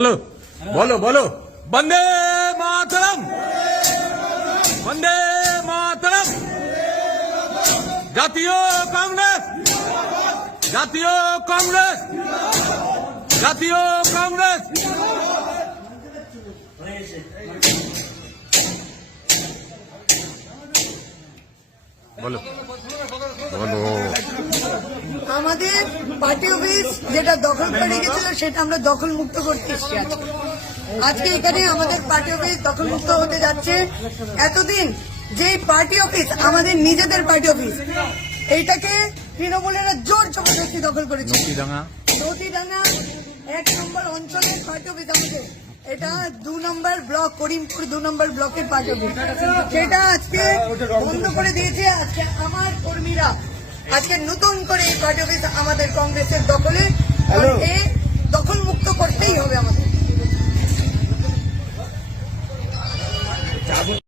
बोलो बोलो बोलो वंदे मातरम वंदे मातरम জাতীয় কংগ্রেস জাতীয় কংগ্রেস জাতীয় কংগ্রেস বলো বলো আমাদের পার্টি অফিস যেটা দখল করে গেছিল সেটা আমরা দখল মুক্ত করতে এসেছি আজকে এখানে আমাদের পার্টি অফিস দখল মুক্ত হতে যাচ্ছে। এতদিন যে পার্টি অফিস আমাদের নিজেদের পার্টি অফিস এইটাকে তৃণমূলেরা জোর জবরদস্তি দখল করেছে। নদীডাঙ্গা 1 নম্বর অঞ্চলের পার্টি অফিস আমাদের, এটা 2 নম্বর ব্লক করিমপুর 2 নম্বর ব্লকের পার্টি অফিস, সেটা আজকে বন্ধ করে দিয়েছে। আজকে আমার কর্মীরা আজকে নতুন করে এই পার্টি অফিস আমাদের কংগ্রেসের দখলে, দখল মুক্ত করতেই হবে আমাদের।